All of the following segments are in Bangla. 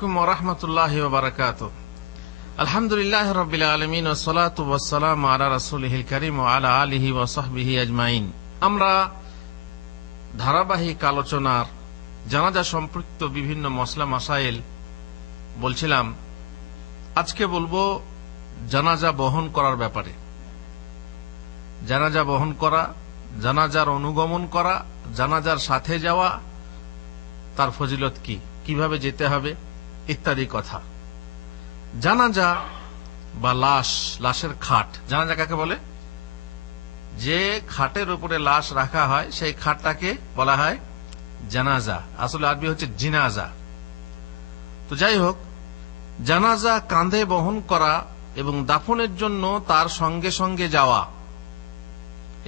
আলাইকুম ওয়া রাহমাতুল্লাহি ওয়া বারাকাতুহু। আলহামদুলিল্লাহি রাব্বিল আলামিন ওয়াস সালাতু ওয়াস সালামু আলা রাসূলিহিল কারীম ওয়া আলা আলিহি ওয়া সাহবিহি আজমাইন। আমরা ধারাবাহিক আলোচনার জানাজা সম্পৃক্ত বিভিন্ন মসলা মাসাইল বলছিলাম। আজকে বলবো জানাজা বহন করার ব্যাপারে। জানাজা বহন করা, জানাজার অনুগমন করা, জানাজার সাথে যাওয়া, তার ফজিলত কি, কিভাবে যেতে হবে ইত্যাদি কথা। জানাজা বা লাশ, লাশের খাট, জানাজা কাকে বলে? যে খাটের উপরে লাশ রাখা হয় সেই খাটটাকে বলা হয় জানাজা। আসলে আরবি হচ্ছে জিনাজা। তো যাই হোক, জানাজা কাঁধে বহন করা এবং দাফনের জন্য তার সঙ্গে সঙ্গে যাওয়া,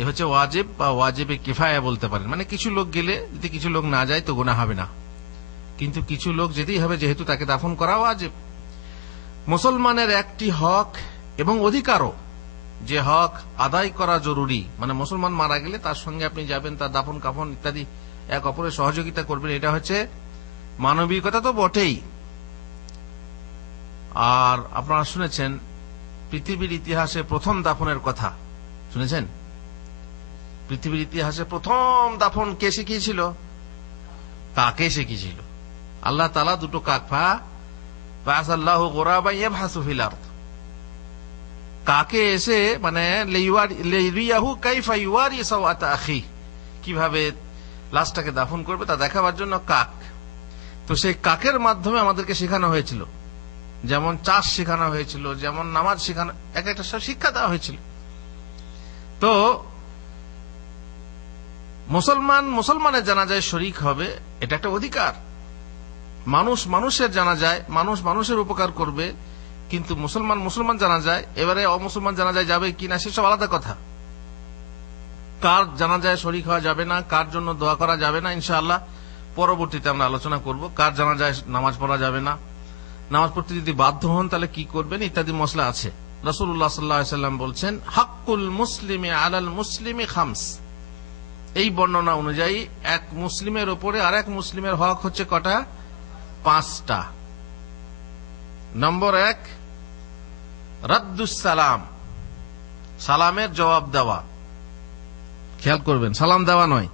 এ হচ্ছে ওয়াজিব বা ওয়াজিবে কিফায়া বলতে পারেন। মানে কিছু লোক গেলে, যদি কিছু লোক না যায় তো গুনাহ হবে না, কিন্তু কিছু লোক যেতেই হবে, যেহেতু তাকে দাফন করা ওয়াজিব। মুসলমানের একটি হক এবং অধিকারও, যে হক আদায় করা জরুরি। মানে মুসলমান মারা গেলে তার সঙ্গে আপনি যাবেন, তার দাফন কাফন ইত্যাদি এক অপরের সহযোগিতা করবেন, এটা হচ্ছে মানবিকতা তো বটেই। আর আপনারা শুনেছেন পৃথিবীর ইতিহাসে প্রথম দাফনের কথা, শুনেছেন? পৃথিবীর ইতিহাসে প্রথম দাফন কে শিখিয়েছিল? কাকে শিখিয়েছিল? আল্লাহ তাআলা দুটো কাক ফাআসাল্লাহু গুরাবান ইয়াবহাসু ফিল আরদ, কাকে এসে মানে লিয়ারিয়াহু কাইফা ইওয়ারি সাওয়াতা আখি, কিভাবে লাশটাকে দাফন করবে তা দেখাবার জন্য কাক। তো সেই কাকের মাধ্যমে আমাদেরকে শেখানো হয়েছিল, যেমন চাষ শেখানো হয়েছিল, যেমন নামাজ শেখানো, এক একটা শিক্ষা দেওয়া হয়েছিল। তো মুসলমানের জানাজায় শরীক হবে, এটা একটা অধিকার। মানুষের জানাজায় মানুষ মানুষের উপকার করবে, কিন্তু মুসলমান জানাজায়, এবারে অমুসলমান জানাজায় যাবে কিনা সেসব আলাদা কথা। কার জানাজায় শরীক হওয়া যাবে না, কার জন্য দোয়া করা যাবে না, ইনশাআল্লাহ পরবর্তীতে আমরা আলোচনা করব। কার জানাজায় নামাজ পড়া যাবে না, নামাজ পড়তে যদি বাধ্য হন তাহলে কি করবেন ইত্যাদি মসলা আছে। রাসূলুল্লাহ সাল্লাল্লাহু আলাইহি ওয়াসাল্লাম বলছেন, হাক্কুল মুসলিমি আলাল মুসলিমি খামস। এই বর্ণনা অনুযায়ী এক মুসলিমের উপরে আর এক মুসলিমের হক হচ্ছে কটা? 5টা। নম্বর 1, রাদ্দুস সালাম, সালামের জবাব দেওয়া। খেয়াল করবেন, সালাম দেওয়া নয়।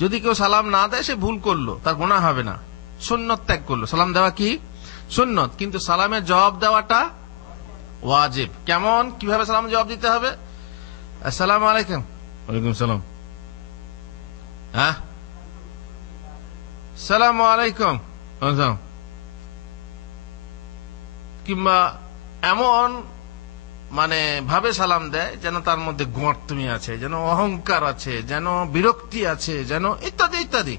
যদি কেউ সালাম না দেয় সে ভুল করলো, তার গুনাহ হবে না, সুন্নত ত্যাগ করলো। সালাম দেওয়া কি? সুন্নত, কিন্তু সালামের জবাব দেওয়াটা ওয়াজিব। কেমন, কিভাবে সালাম জবাব দিতে হবে? আসসালামু আলাইকুম। ওয়ালাইকুম সালাম। হ্যাঁ, সালামু আলাইকুম। কিংবা এমন মানে ভাবে সালাম দেয় যেন তার মধ্যে গর্তমি আছে, যেন অহংকার আছে, যেন বিরক্তি আছে, যেন ইত্যাদি ইত্যাদি।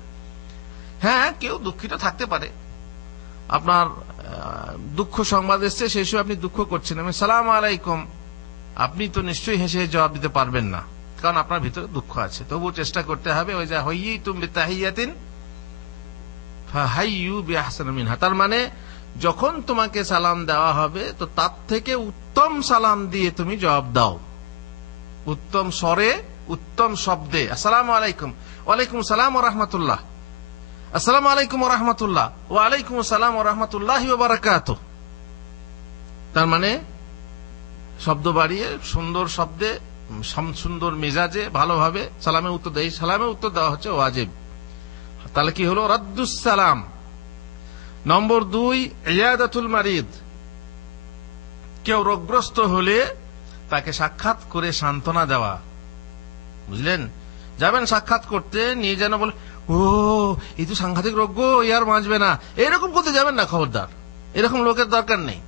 হ্যাঁ, কেউ দুঃখিত থাকতে পারে, আপনার দুঃখ সংবাদ এসছে, সেই সময় আপনি দুঃখ করছেন, আমি সালাম আলাইকুম, আপনি তো নিশ্চয়ই হেসে জবাব দিতে পারবেন না, কারণ আপনার ভিতরে দুঃখ আছে। তবু চেষ্টা করতে হবে, ওই যা হাইয়িতুম বিতাহিয়াতিন ফাহাইয়ু বিআহসানা মিনহা। তার মানে যখন তোমাকে সালাম দেওয়া হবে তো তার থেকে উত্তম সালাম দিয়ে তুমি জবাব দাও, উত্তম স্বরে, উত্তম শব্দে। আসসালামু আলাইকুম, ওয়ালাইকুম সালাম ওয়া রাহমাতুল্লাহ, আসসালামু আলাইকুম ওয়া রাহমাতুল্লাহ, ওয়া আলাইকুম আসসালাম ওয়া রাহমাতুল্লাহি ওয়া বারাকাতুহু। তার মানে শব্দ বাড়িয়ে সুন্দর শব্দে, সুন্দর মেজাজে, ভালোভাবে সালামের উত্তর দেয়। সালামের উত্তর দেওয়া হচ্ছে ওয়াজিব। তাহলে কি হলো? রাদ্দুস সালাম। নম্বর 2, ইয়াদাতুল মারিদ, কেউ রোগগ্রস্ত হলে তাকে সাক্ষাৎ করে সান্ত্বনা দেওয়া। বুঝলেন? যাবেন সাক্ষাৎ করতে, নিয়ে যেন বলে ও এই তো সাংঘাতিক রোগ গো, ইয়ার বাঁচবে না, এরকম করতে যাবেন না, খবরদার। এরকম লোকের দরকার নেই।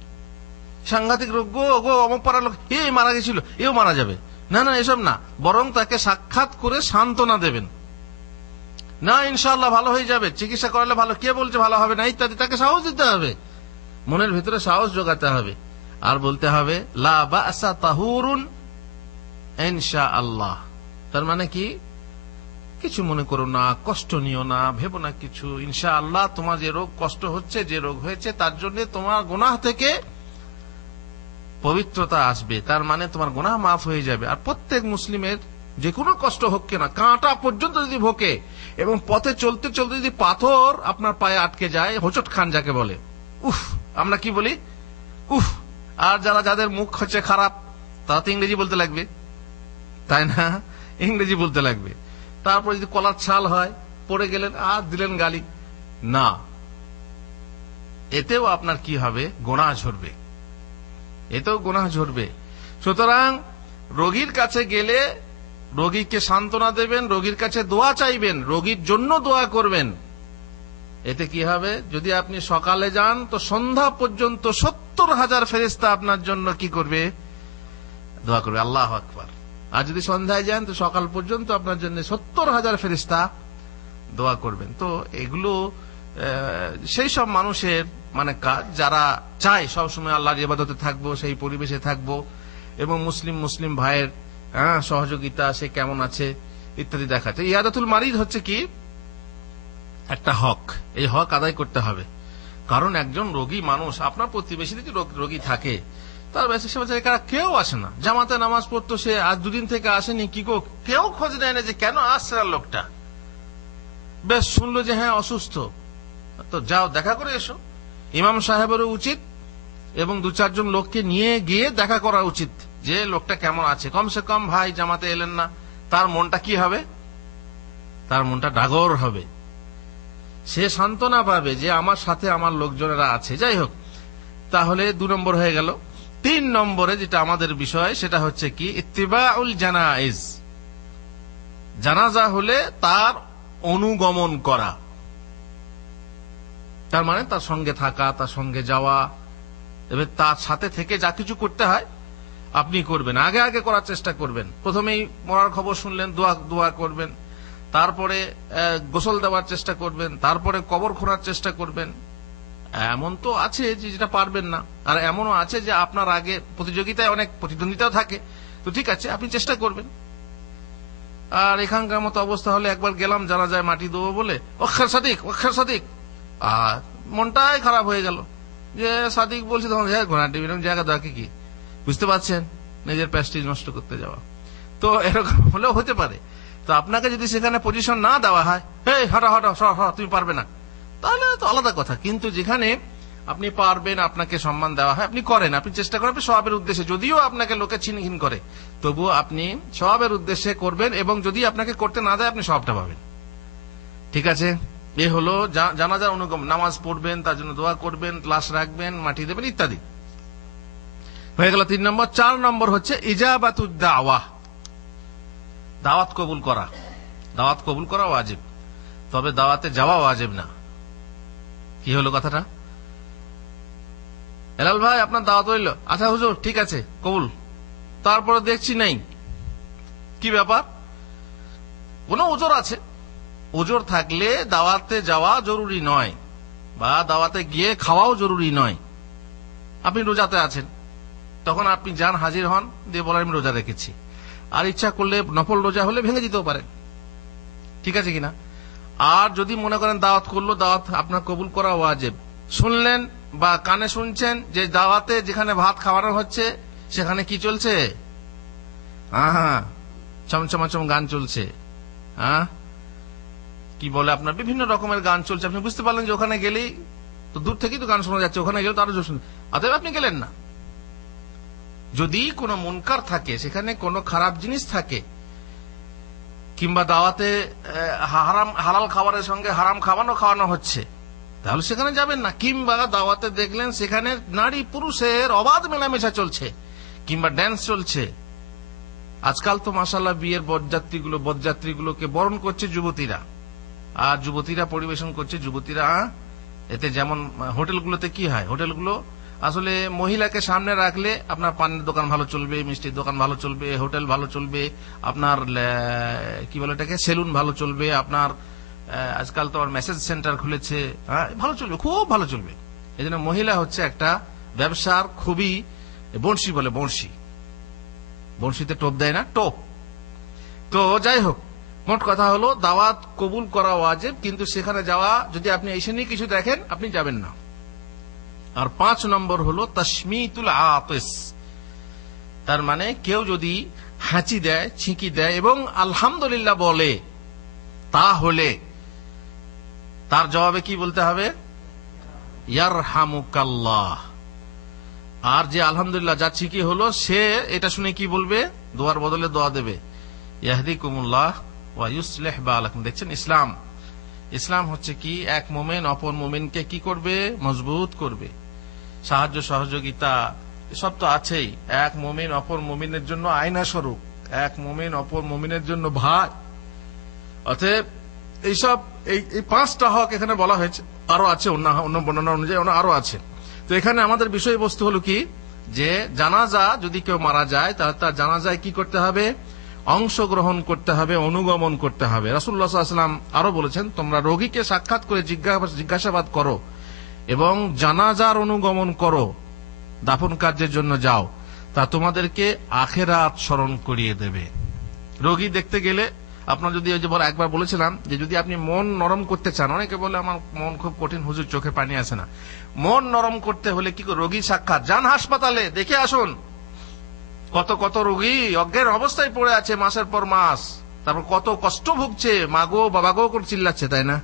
সাংঘাতিক রোগ গো, অমুক পাড়ার লোক এই মারা গেছিল, এও মারা যাবে, না না, এসব না। বরং তাকে সাক্ষাৎ করে সান্ত্বনা দেবেন, না ইনশাআল্লাহ ভালো হয়ে যাবে, চিকিৎসা করালে ভালো, কে বলছে ভালো হবে না ইত্যাদি। তাকে সাহস দিতে হবে, মনের ভিতরে সাহস জোগাতে হবে, আর বলতে হবে লা বাসা তাহুরুন ইনশাআল্লাহ। তার মানে কি? কিছু মনে করো না, কষ্ট নিও না, ভেবো না কিছু, ইনশাআল্লাহ তোমার যে রোগ কষ্ট হচ্ছে, যে রোগ হয়েছে, তার জন্য তোমার গুনাহ থেকে পবিত্রতা আসবে, তার মানে তোমার গুনাহ মাফ হয়ে যাবে। আর প্রত্যেক মুসলিমের যে কোনো কষ্ট হোক কেনা, কাঁটা পর্যন্ত যদি ভোকে, এবং পথে চলতে চলতে যদি পাথর আপনার পায়ে আটকে যায়, হোঁচট খান যাকে বলে, উফ, আমরা কি বলি, উফ। আর যাদের মুখ হচ্ছে খারাপ, তারা তো ইংরেজি বলতে লাগবে, তাই না? ইংরেজি বলতে লাগবে। তারপর যদি কলার ছাল হয়, পড়ে গেলেন আর দিলেন গালি, না, এতেও আপনার কি হবে, গোনাহ ঝরবে, এতেও গোনাহ ঝরবে। সুতরাং রোগীর কাছে গেলে রোগীকে সান্ত্বনা দেবেন, রোগীর কাছে দোয়া চাইবেন, রোগীর জন্য দোয়া করবেন। এতে কি হবে, যদি আপনি সকালে যান তো সন্ধ্যা পর্যন্ত 70,000 ফেরেশতা আপনার জন্য কি করবে, দোয়া করবে। আল্লাহু আকবার। আর যদি সন্ধ্যায় যান তো সকাল পর্যন্ত আপনার জন্য 70,000 ফেরেশতা দোয়া করবেন। তো এগুলো সেই সব মানুষের মানে কাজ যারা চায় সবসময় আল্লাহর ইবাদতে থাকবো, সেই পরিবেশে থাকবো, এবং মুসলিম ভাইয়ের সহযোগিতা, সে কেমন আছে ইত্যাদি দেখাচ্ছে। ইয়াদাতুল মারিদ হচ্ছে কি একটা হক, এই হক আদায় করতে হবে। কারণ একজন রোগী মানুষ, আপনার প্রতিবেশী যদি রোগী থাকে, তার বেশি কেউ আসে না, জামাতে নামাজ পড়তো, সে আজ দুদিন থেকে আসেনি, কি কেউ খোঁজ নেয় না যে কেন আসছে না লোকটা। বেশ শুনলো যে হ্যাঁ অসুস্থ, তো যাও দেখা করে এসো। ইমাম সাহেবেরও উচিত এবং 2-4 জন লোককে নিয়ে গিয়ে দেখা করা উচিত যে লোকটা কেমন আছে। কমসে কম ভাই জামাতে এলেন না, তার মনটা কি হবে, তার মনটা ডাগর হবে, সে সান্ত্বনা পাবে যে আমার সাথে আমার লোকজনেরা আছে। যাই হোক, তাহলে 2 নম্বর হয়ে গেল। 3 নম্বরে যেটা আমাদের বিষয় সেটা হচ্ছে কি, ইত্তিবাউল জানাইজ, জানাজা হলে তার অনুগমন করা, তার মানে তার সঙ্গে থাকা, তার সঙ্গে যাওয়া, এবার তার সাথে থেকে যা কিছু করতে হয় আপনি করবেন, আগে করার চেষ্টা করবেন। প্রথমেই মরার খবর শুনলেন, দোয়া করবেন, তারপরে গোসল দেওয়ার চেষ্টা করবেন, তারপরে কবর খোঁড়ার চেষ্টা করবেন। এমন তো আছে যে যেটা পারবেন না, আর এমনও আছে যে আপনার আগে প্রতিযোগিতায় অনেক প্রতিদ্বন্দ্বিতাও থাকে, তো ঠিক আছে আপনি চেষ্টা করবেন। আর এখানকার মতো অবস্থা হলে একবার গেলাম জানাজায় মাটি দেবো বলে, অক্ষর সাদিক, আর মনটাই খারাপ হয়ে গেল যে সাদিক বলছি, তখন ঘোড়া টিভি জায়গা দেওয়া কি, বুঝতে পারছেন, নিজের প্রেস্টিজ নষ্ট করতে যাওয়া। তো এরকম হলেও হতে পারে। তো আপনাকে যদি সেখানে পজিশন না দেওয়া হয়, এই হটা তুমি পারবে না, তাহলে তো আলাদা কথা। কিন্তু যেখানে আপনি পারবেন, আপনাকে সম্মান দেওয়া হয়, আপনি করেন, আপনি চেষ্টা করবেন সওয়াবের উদ্দেশ্যে, যদিও আপনাকে লোকে ছিনঘিন করে, তবুও আপনি সওয়াবের উদ্দেশ্যে করবেন, এবং যদি আপনাকে করতে না দেয় আপনি সওয়াবটা পাবেন। ঠিক আছে, এ হলো জানাজার অনুগমন। নামাজ পড়বেন, তার জন্য দোয়া করবেন, লাশ রাখবেন, মাটি দেবেন ইত্যাদি হয়ে গেল 3 নম্বর। 4 নম্বর হচ্ছে ইজাবাতুদ দাওয়া, দাওয়াত কবুল করা। দাওয়াত কবুল করা ওয়াজিব, তবে দাওয়াতে যাওয়া ওয়াজিব না। কি হলো কথাটা? হেলাল ভাই আপনার দাওয়াত হইল, আচ্ছা হুজুর ঠিক আছে কবুল, তারপরে দেখছি নাই, কি ব্যাপার? কোন ওজোর আছে? ওজোর থাকলে দাওয়াতে যাওয়া জরুরি নয়, বা দাওয়াতে গিয়ে খাওয়াও জরুরি নয়। আপনি রোজাতে আছেন, তখন আপনি যান, হাজির হন, দিয়ে বলেন আমি রোজা রেখেছি, আর ইচ্ছা করলে নফল রোজা হলে ভেঙে দিতেও পারেন, ঠিক আছে কিনা? আর যদি মনে করেন দাওয়াত করলো, দাওয়াত আপনার কবুল করা ওয়াজিব, শুনলেন বা কানে শুনছেন যে দাওয়াতে যেখানে ভাত খাওয়ানো হচ্ছে সেখানে কি চলছে, চমচমাচম গান চলছে, কি বলে আপনার বিভিন্ন রকমের গান চলছে, আপনি বুঝতে পারলেন যে ওখানে গেলেই তো, দূর থেকেই তো গান শোনা যাচ্ছে, ওখানে গেলে তো আরো জোর শুনবে, অতএব আপনি গেলেন না। যদি কোনো মুনকার থাকে, সেখানে কোনো খারাপ জিনিস থাকে, কিংবা দাওয়াতে হালাল খাবারের সঙ্গে হারাম খাওয়ানো হচ্ছে, তাহলে সেখানে যাবেন না। কিংবা দাওয়াতে দেখলেন সেখানে নারী পুরুষের অবাধ মেলামেশা চলছে, কিংবা ড্যান্স চলছে। আজকাল তো মাশাআল্লাহ বিয়ের বরযাত্রীগুলোকে বরণ করছে যুবতীরা, আর যুবতীরা পরিবেশন করছে যুবতীরা। এতে যেমন হোটেলগুলোতে কি হয়, হোটেলগুলো আসলে মহিলাকে সামনে রাখলে আপনার পানের দোকান ভালো চলবে, মিষ্টির দোকান ভালো চলবে, হোটেল ভালো চলবে, আপনার কি বলে এটাকে সেলুন ভালো চলবে, আপনার আজকাল তো মেসেজ সেন্টার খুলেছে, ভালো চলবে, খুব ভালো চলবে। এই জন্য মহিলা হচ্ছে একটা ব্যবসার খুবই বড়শি, বলে বড়শিতে টোপ দেয় না, টোপ। তো যাই হোক, মোট কথা হলো দাওয়াত কবুল করা ওয়াজিব, কিন্তু সেখানে যাওয়া যদি আপনি এসে নিয়ে কিছু দেখেন আপনি যাবেন না। আর 5 নম্বর হলো তাশমিতুল আতিস, তার মানে কেউ যদি হাঁচি দেয়, ছিঁকি দেয় এবং আলহামদুলিল্লাহ বলে, তাহলে তার জবাবে কি বলতে হবে? ইয়ারহামুকাল্লাহ। আর যে আলহামদুলিল্লাহ যা ছিঁকি হলো, সে এটা শুনে কি বলবে? দোয়ার বদলে দোয়া দেবে, ইয়াহদিকুমুল্লাহ ওয়া ইউসলিহ বালাকুম। দেখছেন, ইসলাম হচ্ছে কি, এক মুমিন অপর মুমিনকে কি করবে? মজবুত করবে। সাহায্য সহযোগিতা সব তো আছেই। এক মুমিন অপর মুমিনের জন্য আয়না স্বরূপ, এক মুমিন অপর মুমিনের জন্য ভাই। অতএব এইসব এই 5টা হক এখানে বলা হয়েছে, আরো আছে অন্য বর্ণনা অনুযায়ী আরো আছে। তো এখানে আমাদের বিষয়বস্তু হলো কি, যে জানাজা যদি কেউ মারা যায়, তাহলে তার জানাজায় কি করতে হবে? অংশগ্রহণ করতে হবে, অনুগমন করতে হবে। রাসূলুল্লাহ সাল্লাল্লাহু আলাইহি ওয়াসাল্লাম আরো বলেছেন, তোমরা রোগীকে সাক্ষাৎ করে জিজ্ঞাসাবাদ করো এবং জানাজার অনুগমন করো, দাফন কার্যের জন্য যাও, তা তোমাদেরকে আখিরাত স্মরণ করিয়ে দেবে। রোগী দেখতে গেলে আপনার যদি, ওই যে একবার বলেছিলাম যে যদি আপনি মন নরম করতে চান, অনেকে বলে আমার মন খুব কঠিন হুজুর, চোখে পানি আসে না। মন নরম করতে হলে কি করে? রোগী সাক্ষাৎ, যান হাসপাতালে, দেখে আসুন। কত কত রোগী অজ্ঞান অবস্থায় পড়ে আছে মাসের পর মাস, তারপর কত কষ্ট ভুগছে, মাগো বাবাগো করে চিল্লাচ্ছে, তাই না?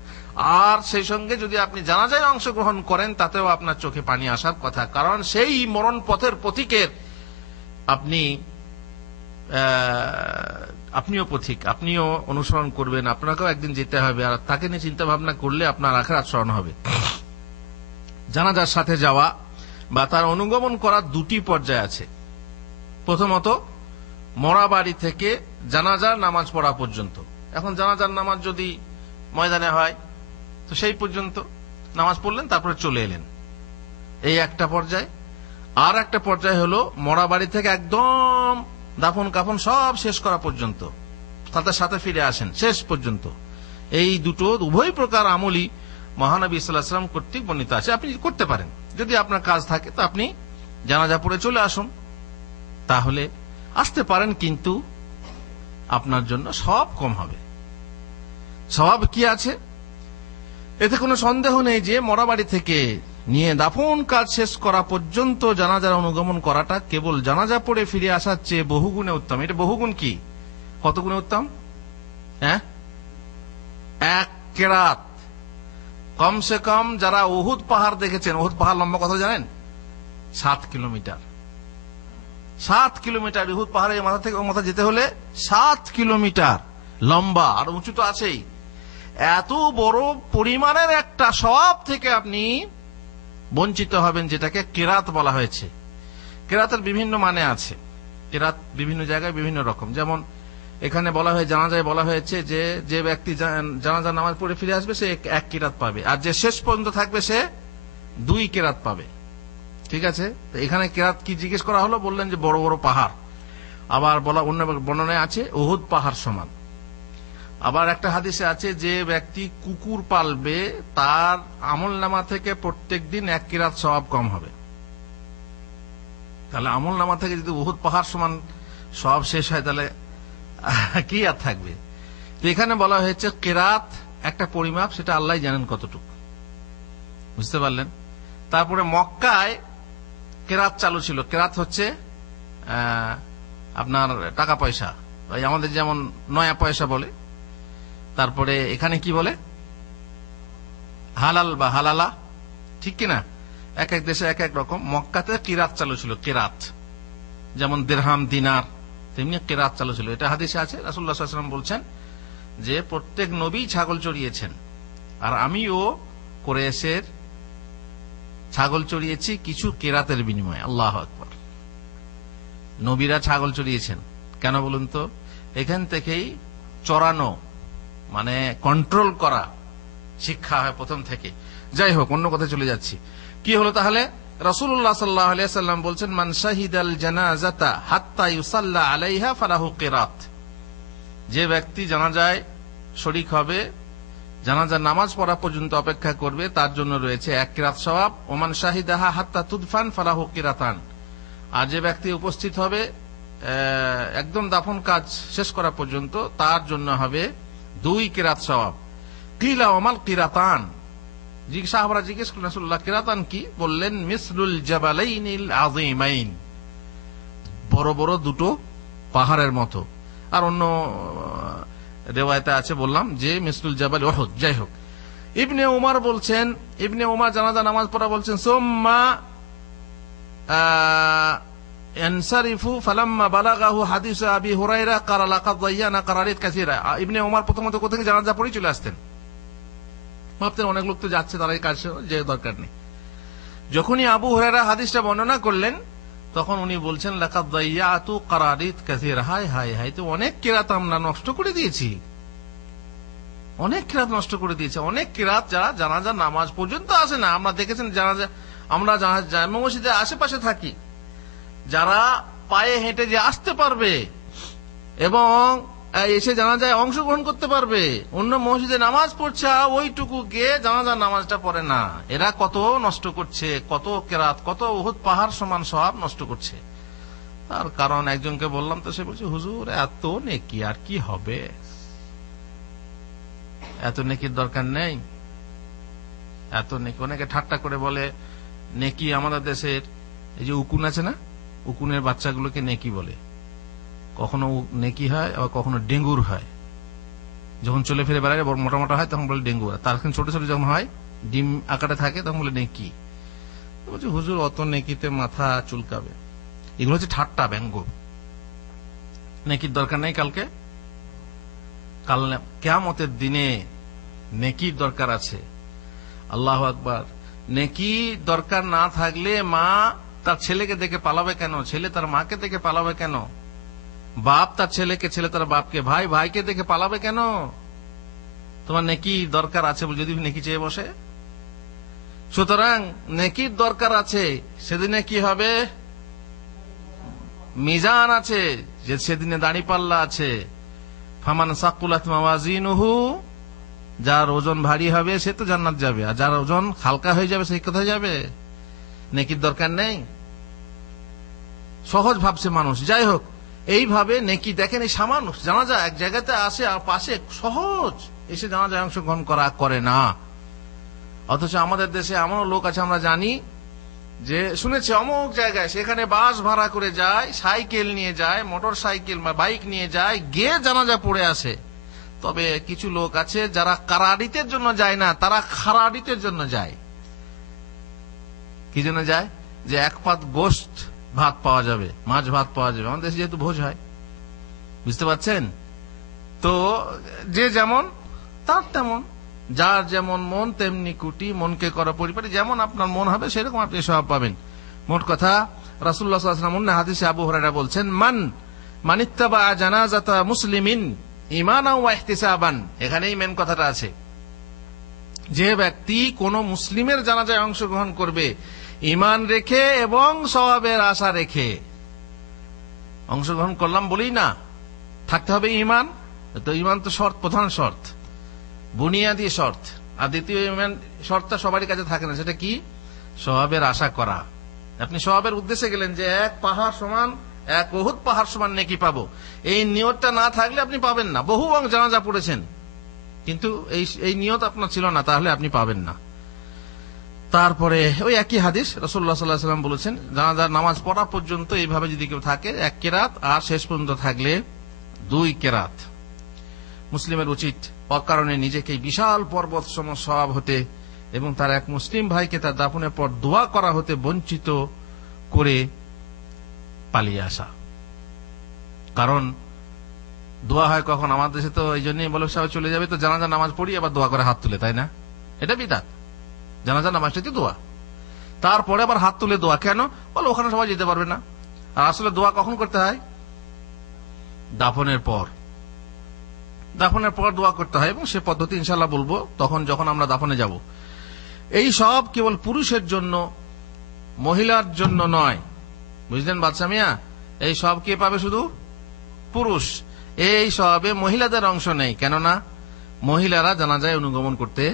আর সেই সঙ্গে যদি আপনি জানাজায় অংশগ্রহণ করেন, তাতেও আপনার চোখে পানি আসার কথা, কারণ সেই মরণ পথের পথিকের আপনিও পথিক, আপনিও অনুসরণ করবেন, আপনাকেও একদিন যেতে হবে। আর তাকে নিয়ে চিন্তা ভাবনা করলে আপনার আখিরাত স্মরণ হবে। জানাজার সাথে যাওয়া বা তার অনুগমন করার 2টি পর্যায় আছে। প্রথমত, মরা বাড়ি থেকে জানাজার নামাজ পড়া পর্যন্ত। এখন জানাজার নামাজ যদি ময়দানে হয়, তো সেই পর্যন্ত নামাজ পড়লেন, তারপরে চলে এলেন, এই একটা পর্যায়। আর একটা পর্যায় হলো মরা বাড়ি থেকে একদম দাফন কাফন সব শেষ করা পর্যন্ত, তাদের সাথে ফিরে আসেন শেষ পর্যন্ত। এই দুটো উভয় প্রকার আমলই মহানবী সাল্লাল্লাহু আলাইহি ওয়াসাল্লাম কর্তৃক বর্ণিত আছে। আপনি করতে পারেন, যদি আপনার কাজ থাকে তো আপনি জানাজা পড়ে চলে আসুন, তাহলে আসতে পারেন, কিন্তু আপনার জন্য সওয়াব কম হবে। সওয়াব কি আছে? এতে কোনো সন্দেহ নেই যে মরা বাড়ি থেকে নিয়ে দাফন কাজ শেষ করা পর্যন্ত জানাজার অনুগমন করাটা কেবল জানাজা পড়ে ফিরে আসার চেয়ে বহুগুণে উত্তম। এটা বহুগুণ কি, কত গুণে উত্তম? হ্যাঁ, 1 কেরাত। কমসে কম যারা উহুদ পাহাড় দেখেছেন, উহুদ পাহাড় লম্বা কত জানেন? 7 কিলোমিটার। 7 কিলোমিটার উহুদ পাহাড়ের মাথা থেকে মাথা যেতে হলে 7 কিলোমিটার লম্বা, আর উঁচু তো আছেই। এত বড় পরিমাণের একটা সওয়াব থেকে আপনি বঞ্চিত হবেন, যেটাকে কেরাত বলা হয়েছে। কেরাতের বিভিন্ন মানে আছে, কেরাত বিভিন্ন জায়গায় বিভিন্ন রকম। যেমন এখানে বলা হয়, জানাজায় বলা হয়েছে যে ব্যক্তি জানাজার নামাজ পড়ে ফিরে আসবে সে 1 কেরাত পাবে, আর যে শেষ পর্যন্ত থাকবে সে 2 কেরাত পাবে। ঠিক আছে, এখানে কেরাত কি জিজ্ঞেস করা হলো, বললেন যে বড় বড় পাহাড়। আবার বলা অন্য বর্ণনায় আছে উহুদ পাহাড় সমান। আবার একটা হাদিসে আছে যে ব্যক্তি কুকুর পালবে তার আমলনামা থেকে প্রত্যেকদিন 1 কিরাত সওয়াব কম হবে। তাহলে আমলনামা থেকে যদি উহুদ পাহাড় সমান সওয়াব শেষ হয়, তাহলে কি আর থাকবে? তো এখানে বলা হয়েছে কিরাত একটা পরিমাপ, সেটা আল্লাহ জানেন কতটুকু, বুঝতে পারলেন? তারপরে মক্কায় কেরাত চালু ছিল। কেরাত হচ্ছে আপনার টাকা পয়সা, আমাদের যেমন নয়া পয়সা বলে। তারপরে এখানে কি বলে? হালাল বা হালালা, ঠিক কিনা? এক এক দেশে এক এক রকম। মক্কাতে কিরাত চালু ছিল, কিরাত যেমন দিরহাম দিনার, তেমনি কিরাত চালু ছিল। এটা হাদিসে আছে, রাসূলুল্লাহ সাল্লাল্লাহু আলাইহি ওয়াসাল্লাম বলছেন যে প্রত্যেক নবী ছাগল চড়িয়েছেন, আর আমিও কুরাইশের ছাগল চড়িয়েছি কিছু কিরাতের বিনিময়ে। আল্লাহু আকবার। নবীরা ছাগল চড়িয়েছেন কেন বলুন তো? এখান থেকেই চড়ানো মানে কন্ট্রোল করা শিক্ষা হয় প্রথম থেকে। যাই হোক, অন্য কথা চলে যাচ্ছি। কি হলো তাহলে? রাসূলুল্লাহ সাল্লাল্লাহু আলাইহি ওয়াসাল্লাম বলছেন, মান শাহিদাল জানাজাতা হাত্তা ইউসাল্লা আলাইহা ফালাহু কিরাত। যে ব্যক্তি জানাজায় শরীক হবে, জানাজার নামাজ পড়া পর্যন্ত অপেক্ষা করবে, তার জন্য রয়েছে 1 কিরাত সওয়াব। ওমান শাহিদাহা হাত্তা তুদফান ফালাহু কিরাতান। আর যে ব্যক্তি উপস্থিত হবে একদম দাফন কাজ শেষ করা পর্যন্ত, তার জন্য হবে 2 কিরাত সওয়াব। কিলা ওমাল কিরাতান। সাহাবারা জিজ্ঞেস করলেন, রাসূলুল্লাহ কিরাতান কি? বললেন, মিসলুল জাবালাইনিল আযীমাইন, বড় বড় 2 পাহাড়ের মতো। আর অন্য রেওয়ায়েতে আছে বললাম যে মিসলুল জাবাল উহুদ। যাই হোক, ইবনে উমর বলছেন, ইবনে উমর জানাজা নামাজ পড়া বলছেন, সুম্মা ইয়ানসারিফু ফালাম্মা বালাগাহু হাদিস আবি হুরায়রা ক্বালা লাকাদ যায়্যানা কারারিত কাসীরা। ইবনে উমর প্রথমত কোথা থেকে জানাজা পড়ে চলে আসতেন, ভাবতেন অনেক লোক তো যাচ্ছে, তারাই কাজ যে দরকার নেই। যখনই আবু হুরায়রা হাদিসটা বর্ণনা করলেন তখন উনি বলছেন লাকাদ যায়্যাতু কারারিত কাসীরা, হায় হায় হায়, তো অনেক কিরাত আমরা নষ্ট করে দিয়েছি, অনেক কিরাত নষ্ট করে দিয়েছে। অনেক কিরাত যারা জানাজা নামাজ পর্যন্ত আসে না। আমরা দেখেছেন জানাজা, আমরা জামে মসজিদের আশেপাশে থাকি, যারা পায়ে হেঁটে যে আসতে পারবে এবং এসে জানাজায় অংশগ্রহণ করতে পারবে, অন্য মসজিদে নামাজ পড়ছে ওইটুকু গিয়ে জানাজার নামাজটা পড়ে না, এরা কত নষ্ট করছে, কত কেরাত, কত উহুদ পাহাড় সমান সওয়াব নষ্ট করছে। তার কারণ একজনকে বললাম, তো সে বলছে হুজুর এত নেকি আর কি হবে, এত নেকির দরকার নেই, এত নেকি। অনেকে ঠাট্টা করে বলে নেকি আমাদের দেশের এই যে উকুন আছে না, উকুনের বাচ্চাগুলোকে নেকি বলে। কখনো নেকি হয় আবার কখনো ডেঙ্গুর হয়। যখন চলে ফিরে বেড়ায় বড় মোটা মোটা হয় তখন বলে ডেঙ্গু, তার ছোট ছোট যখন হয় ডিম আকারে থাকে তখন বলে নেকি। বলছে হুজুর অত নেকিতে মাথা চুলকাবে, এগুলো হচ্ছে ঠাট্টা ব্যঙ্গ। নেকির দরকার নেই, কাল কিয়ামতের দিনে নেকির দরকার আছে। আল্লাহু আকবার। নেকি দরকার না থাকলে মা তার ছেলেকে দেখে পালাবে কেন, ছেলে তার মাকে দেখে পালাবে কেন, বাপ তার ছেলেকে, ছেলে তার বাপকে, ভাই ভাইকে দেখে পালাবে কেন? তোমার নেকি দরকার আছে বলে যদি নেকি চেয়ে বসে। সুতরাং নেকির দরকার আছে। সেদিনে কি হবে? মিজান আছে, যে সেদিনে দাঁড়িপাল্লা আছে। ফামান সাকুলাত মাওয়াজিনুহু, যার ওজন ভারী হবে সে তো জান্নাত যাবে, আর যার ওজন হালকা হয়ে যাবে সেই কোথায় যাবে? নেকির দরকার নেই, সহজ ভাবছে মানুষ। যাই হোক, এইভাবে নেকি দেখেন, এই সামান্য জানাজা এক জায়গাতে আসে আর পাশে সহজ এসে জানাজায় অংশগ্রহণ করে না। অথচ আমাদের দেশে এমন লোক আছে, আমরা জানি যে শুনেছি অমুক জায়গায়, সেখানে বাস ভাড়া করে যায়, সাইকেল নিয়ে যায়, মোটর সাইকেল বা বাইক নিয়ে যায়, গিয়ে জানাজা পড়ে আসে। তবে কিছু লোক আছে যারা কারারিতের জন্য যায় না, তারা খারারিতের জন্য যায়। কি জন্য যায়? যে এক পাত গোশত ভাত পাওয়া যাবে, মাছ ভাত পাওয়া যাবে। আমাদের দেশে যেহেতু ভোজ হয়, বুঝতে পারছেন তো, যে যেমন তার তেমন, যার যেমন মন তেমনি কুটি, মনকে করা পরিপাটি, যেমন আপনার মন হবে সেরকম আপনি সওয়াব পাবেন। মোট কথা রাসূলুল্লাহ সাল্লাল্লাহু আলাইহি ওয়াসাল্লাম হাদিসে আবু হুরায়রা বলছেন, মানিত্তাবা জানাজাতা মুসলিমিন ঈমানাও ওয়া ইহতিসাবান। এখানেই মেন কথাটা আছে, যে ব্যক্তি কোন মুসলিমের জানাজায় অংশগ্রহণ করবে ঈমান রেখে এবং সওয়াবের আশা রেখে। অংশগ্রহণ করলাম বলেই না, থাকতে হবে ঈমান। তো ঈমান তো শর্ত, প্রধান শর্ত, বুনিয়াদি শর্ত। আর দ্বিতীয় ঈমান শর্তটা সবারই কাছে থাকে না, সেটা কি? সওয়াবের আশা করা। আপনি সওয়াবের উদ্দেশ্যে গেলেন যে এক পাহাড় সমান, এক উহুদ পাহাড় সমান নেকি পাবো, এই নিয়তটা না থাকলে আপনি পাবেন না। বহু জানাজা পড়েছেন কিন্তু এই নিয়ত আপনার ছিল না, তাহলে আপনি পাবেন না। তারপরে ওই একই হাদিস রাসূলুল্লাহ সাল্লাল্লাহু আলাইহি ওয়াসাল্লাম বলেছেন, জানাজার নামাজ পড়া পর্যন্ত এইভাবে যদি কেউ থাকে এক কেরাত, আর শেষ পর্যন্ত থাকলে 2 কেরাত। মুসলিমের উচিত অকারণে নিজেকে বিশাল পর্বত সম সওয়াব হতে এবং তার এক মুসলিম ভাইকে তার দাফনের পর দোয়া করা হতে বঞ্চিত করে পালিয়ে আসা। কারণ দোয়া হয় কখন? আমাদের দেশে তো এই জন্যই বলে সবাই চলে যাবে তো জানাজা নামাজ পড়ি আবার দোয়া করে হাত তুলে, তাই না? এটা বিদআত। জানাজা নামাজটাই দোয়া, তারপরে আবার হাত তুলে দোয়া কেন? বলে ওখানে সবাই যেতে পারবে না। আর আসলে দোয়া কখন করতে হয়? দাফনের পর। দাফনের পর দোয়া করতে হয়, এবং সে পদ্ধতি ইনশাআল্লাহ বলবো তখন, যখন আমরা দাফনে যাব। এই সব কেবল পুরুষের জন্য, মহিলার জন্য নয়। বুঝলেন বাদশা মিয়া? এই সব কে পাবে? শুধু পুরুষ। এই সবে মহিলাদের অংশ নেই, কেননা মহিলারা জানাজায় অনুগমন করতে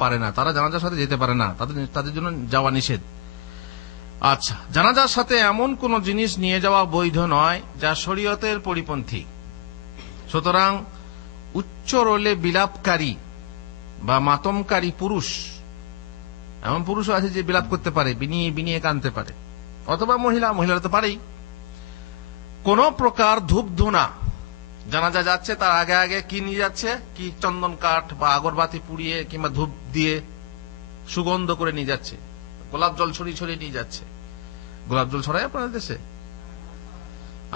পারে না, তারা জানাজার সাথে যেতে পারে না, তাদের জন্য যাওয়া নিষেধ। আচ্ছা, জানাজার সাথে এমন কোন জিনিস নিয়ে যাওয়া বৈধ নয় যা শরীয়তের পরিপন্থী। সুতরাং উচ্চ রোলে বিলাপকারী বা মাতমকারী পুরুষ, এমন পুরুষও আছে যে বিলাপ করতে পারে, বিনিয়ে বিনিয়ে কাঁদতে পারে, অথবা মহিলারা তো পারেই। কোন প্রকার ধূপ ধুনা, জানাজা যাচ্ছে তার আগে আগে কি নিয়ে যাচ্ছে, কি চন্দন কাঠ বা আগরবাতি পুড়িয়ে কিংবা ধূপ দিয়ে সুগন্ধ করে নিয়ে যাচ্ছে, গোলাপ জল ছড়িয়ে ছড়িয়ে নিয়ে যাচ্ছে। গোলাপ জল ছড়ায় আপনাদের দেশে?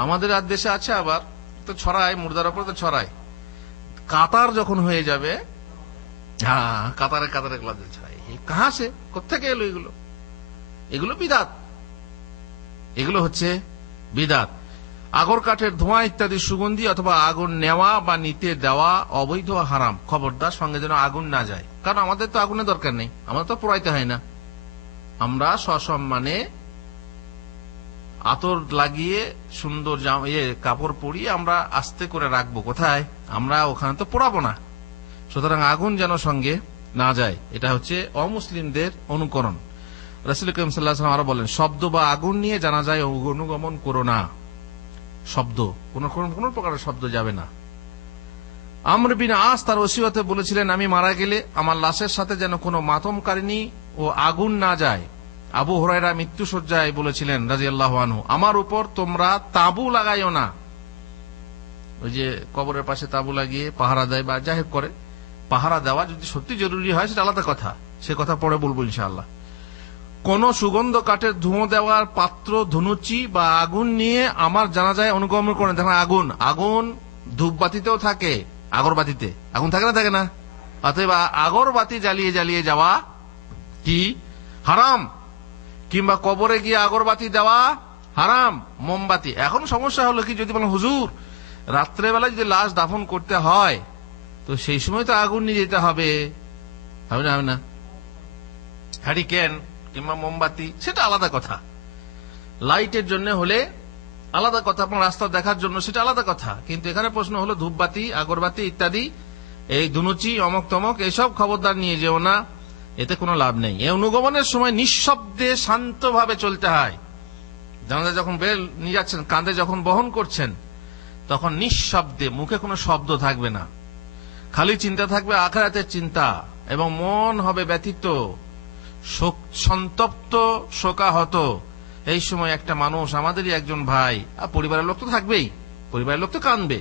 আমাদের আর দেশে আছে, আবার তো ছড়ায়, মুর্দার উপরে তো ছড়ায়। কাতার যখন হয়ে যাবে, হ্যাঁ, কাতারে কাতারে গোলাপ জল ছড়ায়। কাহা সে, কোথেকে এলো এগুলো? এগুলো বিদাত, এগুলো হচ্ছে বিদাত। আগর কাঠের ধোঁয়া ইত্যাদি সুগন্ধি অথবা আগুন নেওয়া বা নিতে দেওয়া অবৈধ, হারাম। খবরদার সঙ্গে যেন আগুন না যায়, কারণ আমাদের তো আগুনের দরকার নেই, আমাদের তো পোড়াইতে হয় না। আমরা সসম্মানে আতর লাগিয়ে সুন্দর কাপড় পরিয়ে আমরা আস্তে করে রাখবো। কোথায়? আমরা ওখানে তো পোড়াবো না। সুতরাং আগুন যেন সঙ্গে না যায়, এটা হচ্ছে অমুসলিমদের অনুকরণ। রাসূল করিম সাল্লাল্লাহু আলাইহি ওয়াসাল্লাম আরো বলেন, শব্দ বা আগুন নিয়ে জানাজায় অনুগমন করো না। শব্দ, কোন প্রকারের শব্দ যাবে না। আমর বিন আস তার ওসিয়তে বলেছিলেন, আমি মারা গেলে আমার লাশের সাথে যেন কোনো মাতমকারিনী ও আগুন না যায়। আবু হুরায়রা মৃত্যুশয্যায় বলেছিলেন রাদিয়াল্লাহু আনহু, আমার উপর তোমরা তাঁবু লাগাইও না। ওই যে কবরের পাশে তাঁবু লাগিয়ে পাহারা দেয় বা যাই হোক করে, পাহারা দেওয়া যদি সত্যি জরুরি হয় সেটা আলাদা কথা, সে কথা পরে বলবো ইনশাআল্লাহ। কোন সুগন্ধ কাঠের ধুঁয়ো দেওয়ার পাত্র, ধুনুচি বা আগুন নিয়ে আমার জানাজায় অনুগমন করেন। দেখেন, আগুন, আগুন ধূপবাতিতেও থাকে, আগরবাতিতে আগুন থাকে না, থাকে না? অতএব আগরবাতি জ্বালিয়ে জ্বালিয়ে যাওয়া কি হারাম, কিংবা কবরে গিয়ে আগরবাতি দেওয়া হারাম। মোমবাতি, এখন সমস্যা হলো কি, যদি বলেন হুজুর রাত্রেবেলা যদি লাশ দাফন করতে হয় তো সেই সময় তো আগুন নিয়ে যেতে হবে, হবে না? হবে না? হ্যারিকেন কিংবা মোমবাতি সেটা আলাদা কথা, লাইটের জন্য হলে আলাদা কথা, আপনার রাস্তা দেখার জন্য সেটা আলাদা কথা। কিন্তু এখানে প্রশ্ন হলো ধূপবাতি, আগরবাতি ইত্যাদি, এই দুনুচি অমক তমক এসব খবরদার নিয়ে যেও না, এতে কোনো লাভ নেই। এই অনুগমনের সময় নিঃশব্দে শান্তভাবে চলতে হয়। জানাজা যখন বের নিয়ে যাচ্ছেন, কাঁধে যখন বহন করছেন, তখন নিঃশব্দে, মুখে কোনো শব্দ থাকবে না, খালি চিন্তা থাকবে আখিরাতের চিন্তা, এবং মন হবে ব্যথিত, সন্তপ্ত, শোকাহত। এই সময় একটা মানুষ, আমাদেরই একজন ভাই, পরিবারের লোক তো থাকবেই, পরিবারের লোক তো কাঁদবে,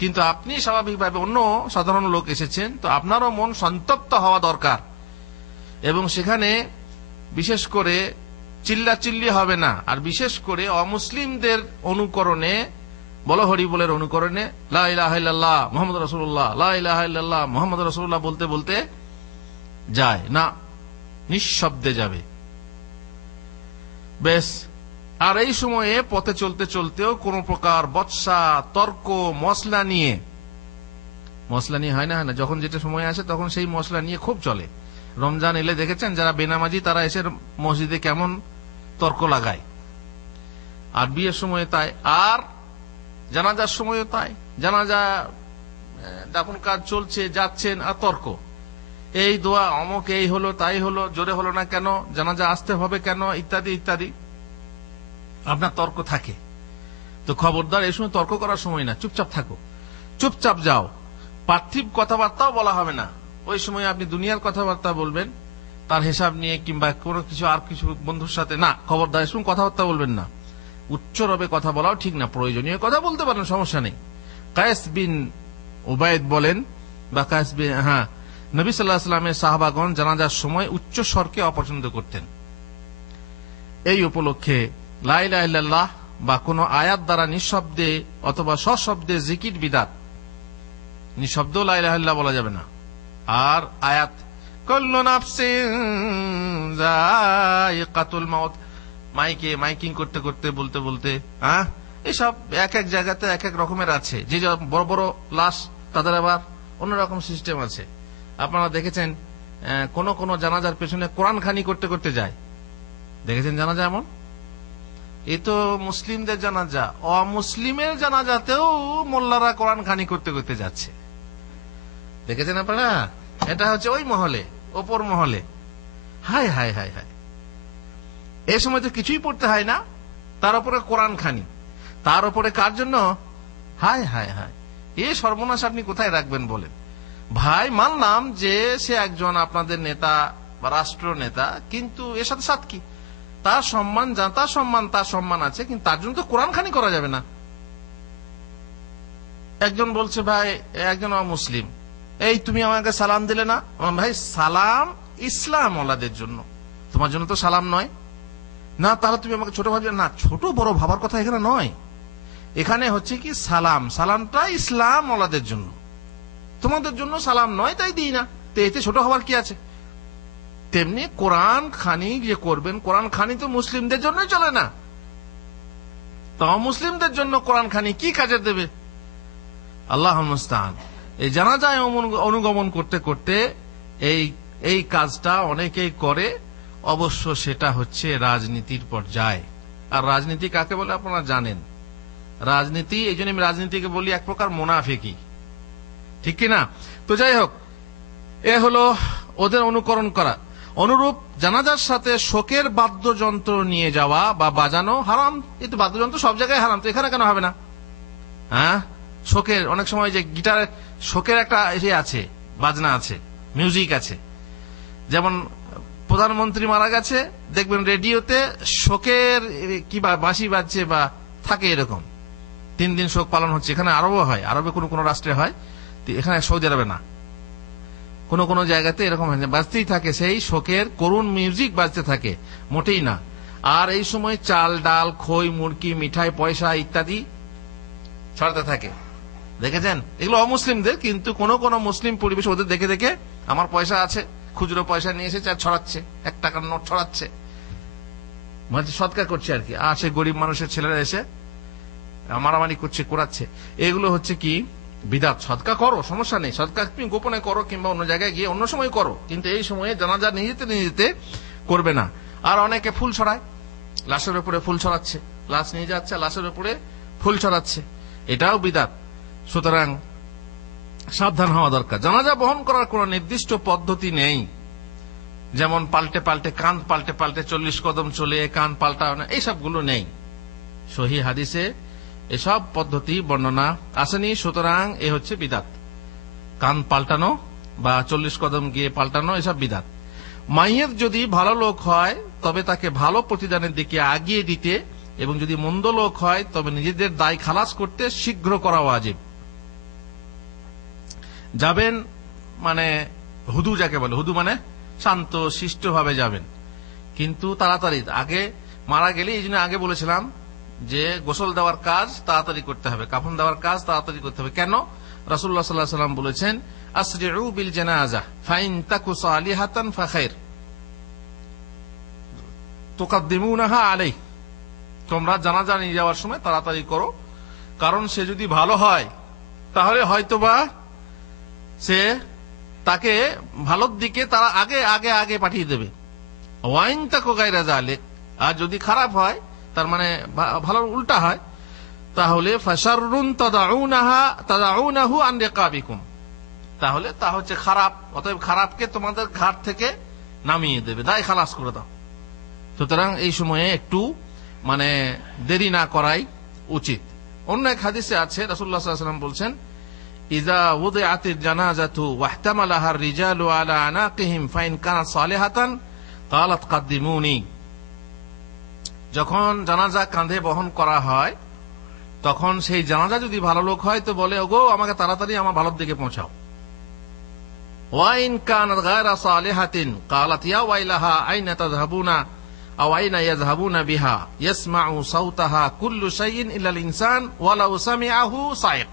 কিন্তু আপনি স্বাভাবিকভাবে অন্য সাধারণ লোক এসেছেন, তো আপনারও মন সন্তপ্ত হওয়া দরকার। এবং সেখানে বিশেষ করে চিল্লাচিল্লি হবে না, আর বিশেষ করে অমুসলিমদের অনুকরণে, বলো হরিবলের অনুকরণে লা ইলাহা ইল্লাল্লাহ মুহাম্মদুর রাসূলুল্লাহ, লা ইলাহা ইল্লাল্লাহ মুহাম্মদুর রাসূলুল্লাহ বলতে বলতে যায় না, নিঃশব্দে যাবে বেশ। আর এই সময়ে পথে চলতে চলতেও কোন প্রকার বৎসা, তর্ক, মশলা নিয়ে হয় না, যখন যেটা সময় আসে তখন সেই মশলা নিয়ে খুব চলে। রমজান এলে দেখেছেন যারা বেনামাজি তারা এসে মসজিদে কেমন তর্ক লাগায়, আর বিয়ের সময় তাই, আর জানাজার সময়ও তাই। জানাজা দাফন কাজ চলছে, যাচ্ছেন আর তর্ক, এই দোয়া অমুক, এই হলো তাই হলো, জোরে হলো না কেন, জানাজা আসতে হবে কেন, ইত্যাদি ইত্যাদি আপনার তর্ক থাকে। তো খবরদার, এই সময় তর্ক করার সময় না, চুপচাপ থাকো, চুপচাপ যাও। পার্থিব কথাবার্তাও বলা হবে না ওই সময়, আপনি দুনিয়ার কথাবার্তা বলবেন তার হিসাব নিয়ে, কিংবা কোনো কিছু আর কিছু বন্ধুর সাথে, না, খবরদার শুনুন, কথাবার্তা বলবেন না। উচ্চ রবে কথা বলাও ঠিক না, প্রয়োজনীয় কথা বলতে পারেন, সমস্যা নেই। কায়েস বিন উবাইদ বলেন, বা কায়েস বিন, হ্যাঁ, নবী সাল্লাল্লাহু আলাইহি ওয়াসাল্লামের সাহাবাগণ জানাজার সময় উচ্চ স্বরকে অপছন্দ করতেন। এই উপলক্ষে লা ইলাহা ইল্লাল্লাহ বা কোন আয়াত দ্বারা নিঃশব্দে অথবা সশব্দে জিকির বিদাত। নিঃশব্দ লা ইলাহা ইল্লাল্লাহ বলা যাবে না। আর আয়াত কুল্লু নাফসিন যায়িকাতুল মাউত, মাইকিং করতে করতে, বলতে বলতে, এসব এক এক জায়গাতে এক এক রকমের আছে। যে বড় বড় লাশ তাদের আবার অন্যরকম সিস্টেম আছে। আপনারা দেখেছেন কোন কোন জানাজার পেছনে কোরআন খানি করতে করতে যায়, দেখেছেন জানাজা এমন? এ তো মুসলিমদের জানাজা, অমুসলিমের জানাজাতেও মোল্লারা কোরআন খানি করতে করতে যাচ্ছে, দেখেছেন আপনারা? এটা হচ্ছে ওই মহলে, ওপর মহলে। হায় হায় হায় হায়, এই সময় তো কিছুই পড়তে হয় না, তার উপরে কোরআন খানি, তার উপরে কার জন্য? হায় হায় হায়, এ সর্বনাশ আপনি কোথায় রাখবেন বলেন? ভাই, মানলাম যে সে একজন আপনাদের নেতা বা রাষ্ট্র নেতা, কিন্তু এর সাথে সাথে কি তার সম্মান আছে, কিন্তু তার জন্য তো কোরআন খানি করা যাবে না। একজন বলছে ভাই, একজন মুসলিম, এই তুমি আমাকে সালাম দিলে না। ভাই সালাম ইসলাম ওয়ালাদের জন্য, তোমার জন্য তো সালাম নয়। না তাহলে তুমি আমাকে ছোট ভাবলে না, ছোট বড় ভাবার কথা এখানে নয়। এখানে হচ্ছে কি সালামটা ইসলাম ওয়ালাদের জন্য, তোমাদের জন্য সালাম নয়, তাই দিই না। তো এতে ছোট হওয়ার কি আছে? তেমনি কোরআন খানি যে করবেন, কোরআন খানি তো মুসলিমদের জন্যই চলে না, তো মুসলিমদের জন্য কোরআন খানি কি কাজে দেবে? আল্লাহ মুস্তাআন। এই জানাজায় অনুগমন করতে করতে এই কাজটা অনেকেই করে, অবশ্য সেটা হচ্ছে রাজনীতির পর্যায়ে। আর রাজনীতি কাকে বলে আপনারা জানেন। রাজনীতি, এই জন্য আমি রাজনীতিকে বলি এক প্রকার মুনাফিকি, ঠিক কিনা? তো যাই হোক, এ হলো ওদের অনুকরণ করা। অনুরূপ জানাজার সাথে শোকের বাদ্যযন্ত্র নিয়ে যাওয়া বা বাজানো হারাম। কিন্তু বাদ্যযন্ত্র সব জায়গায় হারাম, তো এখানে কেন হবে না? হ্যাঁ, শোকের অনেক সময় যে গিটার, শোকের একটা আছে, বাজনা আছে, মিউজিক আছে। যেমন প্রধানমন্ত্রী মারা গেছে, দেখবেন রেডিওতে শোকের কি বাঁশি বাজছে বা থাকে, এরকম 3 দিন শোক পালন হচ্ছে। এখানে আরবে হয়, আরবে কোন রাষ্ট্রে হয়, এখানে সৌদি আরবে না, কোন জায়গাতে এরকম বাজতেই থাকে, সেই শোকের করুণ মিউজিক বাজতে থাকে, মোটেই না। আর এই সময় চাল ডাল খই মুরগি মিঠাই পয়সা ইত্যাদি ছড়াতে থাকে, দেখেছেন? এগুলো অমুসলিমদের, কিন্তু কোন মুসলিম পরিবেশ ওদের দেখে দেখে আমার পয়সা আছে, খুচরো পয়সা নিয়ে এসে ছড়াচ্ছে, 1 টাকার নোট ছড়াচ্ছে, মানে সৎকার করছে আর কি। আর সে গরিব মানুষের ছেলেরা এসে মারামারি করছে, কোরাচ্ছে। এগুলো হচ্ছে কি বিদাত। সদকা করো, সমস্যা নেই, সদকা তুমি গোপনে করো কিংবা অন্য জায়গায় গিয়ে অন্য সময় করো, কিন্তু এই সময়ে জানাজা নিজেতে করবে না। আর অনেকে ফুল ছড়ায়, লাশের উপরে ফুল ছড়াচ্ছে, লাশ নিয়ে যাচ্ছে, লাশের উপরে ফুল ছড়াচ্ছে, এটাও বিদাত। সুতরাং সাবধান হওয়া দরকার। জানাজা বহন করার কোন নির্দিষ্ট পদ্ধতি নেই, যেমন পাল্টে পাল্টে কান পাল্টে 40 কদম চলে কান পাল্টানো, এইসবগুলো নেই। সহিহ হাদিসে এসব পদ্ধতি বর্ণনা আসেনি। সুতরাং এ হচ্ছে বিদাত, কান পাল্টানো বা 40 কদম গিয়ে পাল্টানো, এসব বিদাত। মাইয়ের যদি ভালো লোক হয় তবে তাকে ভালো প্রতিদানের দিকে আগিয়ে দিতে, এবং যদি মন্দ লোক হয় তবে নিজেদের দায় খালাস করতে শীঘ্র করা ওয়াজিব। যাবেন মানে হুদু, যাকে বলে হুদু মানে শান্ত শিষ্ট ভাবে যাবেন, কিন্তু তাড়াতাড়ি, আগে মারা গেলে, এই জন্য আগে বলেছিলাম যে গোসল দেওয়ার কাজ তাড়াতাড়ি করতে হবে, কাফন দেওয়ার কাজ তাড়াতাড়ি করতে হবে। কেন? রাসূলুল্লাহ সাল্লাল্লাহু আলাইহি ওয়াসাল্লাম বলেছেন, আসরিউ বিল জানাজা ফাইন তাকু সালিহাতান ফাখাইর তুকাদ্দিমুনাহা আলাইহি, তোমরা জানাজা নিয়ে যাওয়ার সময় তাড়াতাড়ি করো, কারণ সে যদি ভালো হয় তাহলে হয়তোবা সে তাকে ভালোর দিকে তারা আগে আগে আগে পাঠিয়ে দেবে। ওয়াইন তাকু গায়রা যালিক, আর যদি খারাপ হয়, তার মানে ভালোর উল্টা হয়, তাহলে ফাশাররুন তাদাউনাহু আন রিকাবিকুম, তাহলে তা হচ্ছে খারাপ। অতএব খারাপকে তোমাদের ঘাট থেকে নামিয়ে দেবে, দায় খালাস করে দাও। সুতরাং এই সময়ে একটু মানে দেরি না করাই উচিত। অন্য এক হাদিসে আছে, রাসূলুল্লাহ সাল্লাল্লাহু আলাইহি ওয়াসাল্লাম বলছেন, ইযা উদিআতিল জানাজাতু ওয়াহতামালাহার রিজালু আলা আনাকিহিম ফাইন কানাত সালিহাতান ক্বালাত কদ্দিমুনি, যখন জানাজা কাঁধে বহন করা হয় তখন সেই জানাজা যদি ভালো লোক হয় তো বলে, ওগো আমাকে তাড়াতাড়ি আমার ভালোর দিকে পৌঁছাও। ওয়াইন কানাত গায়রা সালিহাতিন ক্বালাত ইয়া ওয়াইলাহা আইনা তাযহাবুনা আও আইনা ইয়াযহাবুনা বিহা ইয়াসমাউ সাওতাহা কুল্লু শাইইন ইল্লাল ইনসান ওয়ালাউ সামিআহু সাইক।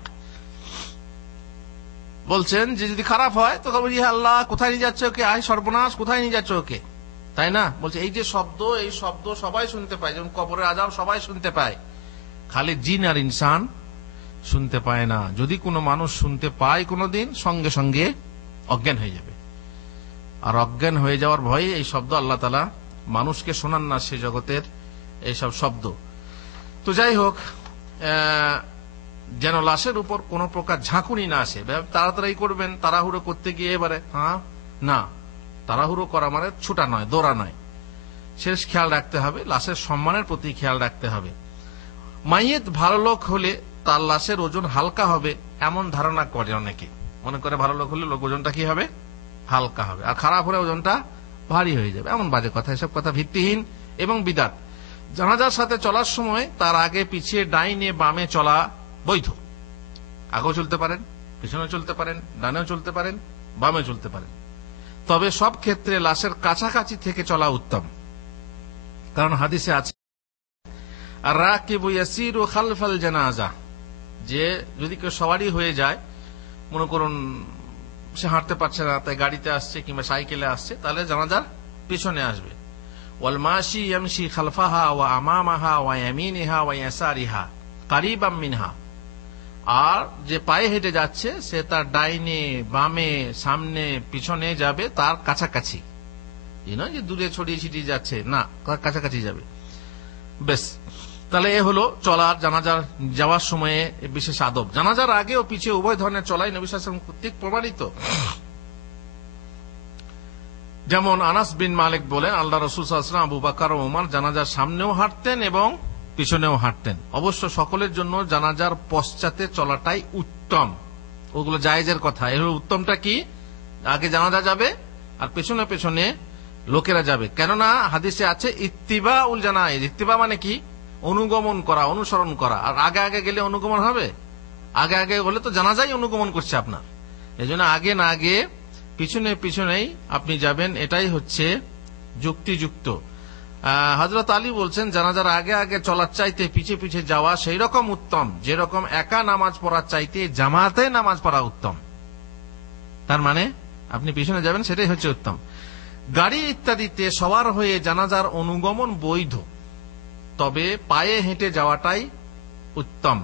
বলছেন যে যদি খারাপ হয় তো বলবে, ইয়া আল্লাহ কোথায় নিয়ে যাচ্ছে ওকে, আয় সর্বনাশ, কোথায় নিয়ে যাচ্ছে ওকে, তাই না? বলছে এই যে শব্দ, এই শব্দ সবাই শুনতে পায়, যেমন কবরের আযাব সবাই শুনতে পায়, খালি জিন আর ইনসান শুনতে পায় না। যদি কোনো মানুষ শুনতে পায় কোনোদিন, সঙ্গে সঙ্গে অজ্ঞান হয়ে যাবে, আর অজ্ঞান হয়ে যাওয়ার ভয়ে এই শব্দ আল্লাহ তাআলা মানুষকে শোনান না, সে জগতের এইসব শব্দ। তো যাই হোক, যেন লাশের উপর কোন প্রকার ঝাঁকুনি না আসে। তাড়াতাড়ি করবেন, তাড়াহুড়ো করতে গিয়ে এবারে না, তাড়াহুড়ো করা মানে ছুটা নয়, দৌড়া নয়, শেষ খেয়াল রাখতে হবে, লাশের সম্মানের প্রতি খেয়াল রাখতে হবে। মাইয়েত ভালো লোক হলে তার লাশের ওজন হালকা হবে এমন ধারণা করে অনেকে, মনে করে ভালো লোক হলে ওজনটা কি হবে, হালকা হবে, আর খারাপ হলে ওজনটা ভারী হয়ে যাবে। এমন বাজে কথা, এসব কথা ভিত্তিহীন এবং বিদাত। জানাজার সাথে চলার সময় তার আগে পিছিয়ে ডাইনে বামে চলা বৈধ, আগেও চলতে পারেন, পিছনেও চলতে পারেন, ডানেও চলতে পারেন, বামেও চলতে পারেন। তবে সব ক্ষেত্রে লাশের কাছাকাছি থেকে চলা উত্তম, কারণ হাদিসে আছে রাকিবু ইয়াসিরু খালফাল জানাজা, যে যদি কেউ সওয়ারি হয়ে যায়, মনে করুন সে হাঁটতে পারছে না, তাই গাড়িতে আসছে কিংবা সাইকেলে আসছে, তাহলে জানাজার পিছনে আসবে। ওয়াল মাশি ইয়ামশি খালফাহা ওয়া আমামাহা ওয়া ইয়ামিনিহা ওয়া ইয়াসারিহা কারিবাম মিনহা, আর যে পায়ে হেঁটে যাচ্ছে সে তার ডাইনে বামে সামনে পিছনে যাবে, তার কাছাকাছি, এই নয় যে দূরে ছড়িয়ে ছিটিয়ে যাচ্ছে, না, তার কাছাকাছি যাবে। বেশ, তাহলে এ হলো চলার জানাজার যাওয়ার সময়ে বিশেষ আদব। জানাজার আগে ও পিছিয়ে উভয় ধরনের চলাই নবী সাল্লাল্লাহু আলাইহি ওয়াসাল্লাম কর্তৃক প্রমাণিত। যেমন আনাস বিন মালিক বলেন, আল্লাহ রাসূল সাল্লাল্লাহু আলাইহি ওয়াসাল্লাম, আবু বকর ও ওমর জানাজার সামনেও হাঁটতেন এবং পিছনেও হাঁটতেন। অবশ্য সকলের জন্য জানাজার পশ্চাতে চলাটাই উত্তম। ওগুলো জায়েজের কথা। এর উত্তমটা কি? আগে জানাজা যাবে আর পেছনে পেছনে লোকেরা যাবে। কেননা হাদিসে আছে ইত্তিবা উল জানাইজ। ইত্তিবা মানে কি? অনুগমন করা, অনুসরণ করা। আর আগে আগে গেলে অনুগমন হবে? আগে আগে হলে তো জানাজাই অনুগমন করছে আপনার। এজন্য আগে না আগে পিছনে পিছনেই আপনি যাবেন, এটাই হচ্ছে যুক্তিযুক্ত। হযরত আলী বলছেন, জানাজার আগে আগে চলার চাইতে পিছে পিছে যাওয়া সেই রকম উত্তম যেরকম একা নামাজ পড়ার চাইতে জামাতে নামাজ পড়া উত্তম। তার মানে আপনি পিছনে যাবেন, সেটাই হচ্ছে উত্তম। গাড়ি ইত্যাদিতে সওয়ার হয়ে জানাজার অনুগমন বৈধ, তবে পায়ে হেঁটে যাওয়াটাই উত্তম,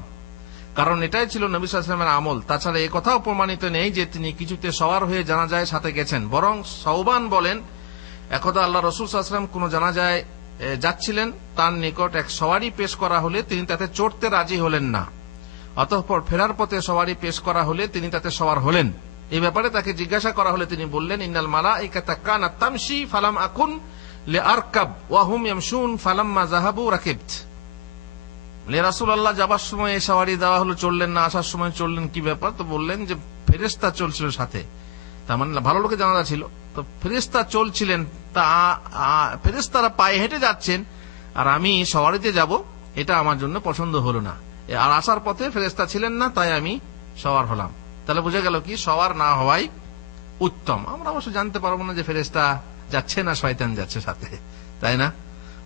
কারণ এটাই ছিল নবী সাল্লাল্লাহু আলাইহি ওয়াসাল্লামের আমল। তাছাড়া এই কথাও প্রমাণিত নেই যে তিনি কিছুতে সওয়ার হয়ে জানাজায় সাথে গেছেন। বরং সওবান বলেন, একদা আল্লাহ রাসূল সাল্লাল্লাহু আলাইহি ওয়াসাল্লাম কোন জানাজায় যাচ্ছিলেন, তার নিকট এক সওয়ারি পেশ করা হলে তিনি তাতে চড়তে রাজি হলেন না। অতঃপর ফেরার পথে সওয়ারি পেশ করা হলে তিনি তাতে সওয়ার হলেন। এই ব্যাপারে তাকে জিজ্ঞাসা করা হলে তিনি বললেন, ইন্নাল মালাইকাতা কানাত তামশি ফালাম আকুন লিআরকাব ওয়া হুম ইয়ামশুন ফালাম্মা যাহাবু রাকিবত। লে রাসূলুল্লাহ, যাবার সময় এই সওয়ারি দেওয়া হলো, চললেন না, আসার সময় চললেন, কি ব্যাপার? তো বললেন যে ফেরেশতা চলছিল সাথে। তার মানে ভালো লোকে জানাজা ছিল, তো ফেরেশতা চলছিলেন, তা ফেরেশতারা পায়ে হেঁটে যাচ্ছেন আর আমি সওয়ারিতে যাব, এটা আমার জন্য পছন্দ হলো না। আর আসার পথে ফেরেশতা ছিলেন না, তাই আমি সওয়ার হলাম। তাহলে বোঝা গেল কি, সওয়ার না হওয়াই উত্তম। আমরা অবশ্য জানতে পারবো না যে ফেরেশতা যাচ্ছে না শয়তান যাচ্ছে সাথে, তাই না?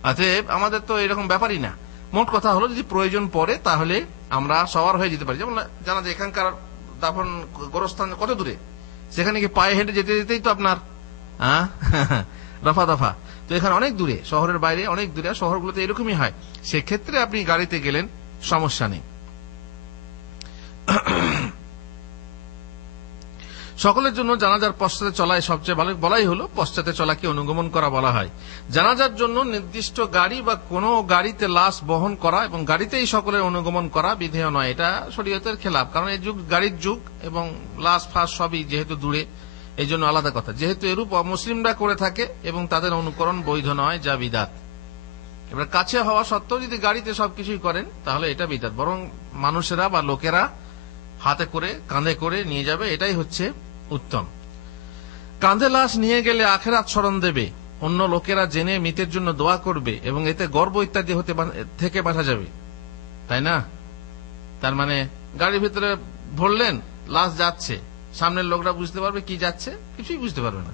অতএব আমাদের তো এরকম ব্যাপারই না। মোট কথা হলো, যদি প্রয়োজন পড়ে তাহলে আমরা সওয়ার হয়ে যেতে পারি। যেমন জানা যায় এখানকার দাফন গোরস্থান কত দূরে, সেখানে কি পায়ে হেঁটে যেতে যেতেই তো আপনার রফা দফা। তো এখানে অনেক দূরে, শহরের বাইরে অনেক দূরে, শহরগুলোতে এরকমই হয়। সেক্ষেত্রে আপনি গাড়িতে গেলেন, সমস্যা নেই। সকলের জন্য জানাজার পশ্চাতে চলাই সবচেয়ে ভালো, বলাই হলো পশ্চাতে চলাকে অনুগমন করা বলা হয়। জানাজার জন্য নির্দিষ্ট গাড়ি বা কোনো গাড়িতে লাশ বহন করা এবং গাড়িতেই সকলের অনুগমন করা বিধেয় নয়। এটা শরীয়তের খেলাফ, কারণ এই যুগ গাড়ির যুগ এবং লাশ ফাঁস সবই যেহেতু দূরে, এই জন্য আলাদা কথা। যেহেতু এরূপ অমুসলিমরা করে থাকে এবং তাদের অনুকরণ বৈধ নয়, যা বিদাত। এবার কাছে হওয়া সত্ত্বেও যদি গাড়িতে সবকিছুই করেন তাহলে এটা বিদাত। বরং মানুষেরা বা লোকেরা হাতে করে কাঁধে করে নিয়ে যাবে, এটাই হচ্ছে উত্তম। কাঁধে লাশ নিয়ে গেলে আখিরাত স্মরণ দেবে, অন্য লোকেরা জেনে মৃতের জন্য দোয়া করবে এবং এতে গর্ব ইত্যাদি থেকে বাঁচা যাবে, তাই না? তার মানে গাড়ির ভিতরে ভরলেন, লাশ যাচ্ছে, সামনের লোকরা বুঝতে পারবে কি যাচ্ছে? কিছুই বুঝতে পারবে না।